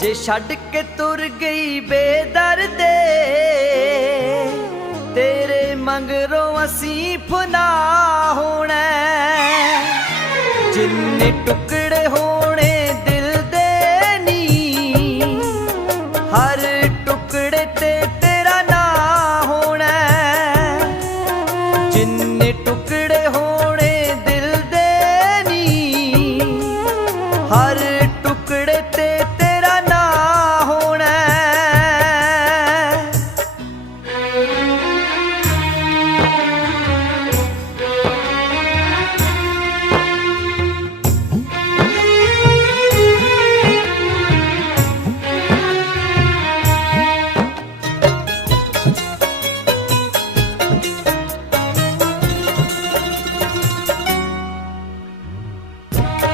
ਜੇ ਛੱਡ ਕੇ ਤੁਰ ਗਈ ਬੇਦਰਦੇ ਤੇਰੇ ਮੰਗਰੋਂ ਅਸੀਂ ਫਨਾ ਹੋਣਾ ਜਿੰਨੇ ਟੁਕੜੇ ਹੋਣੇ ਦਿਲ ਦੇ ਨੀ, ਹਰ ਟੁਕੜੇ ਤੇ ਤੇਰਾ ਨਾ ਹੋਣਾ ਜਿੰਨੇ ਟੁਕੜੇ ਹੋਣੇ ਦਿਲ ਦੇ ਨੀ, ਹਰ Thank you.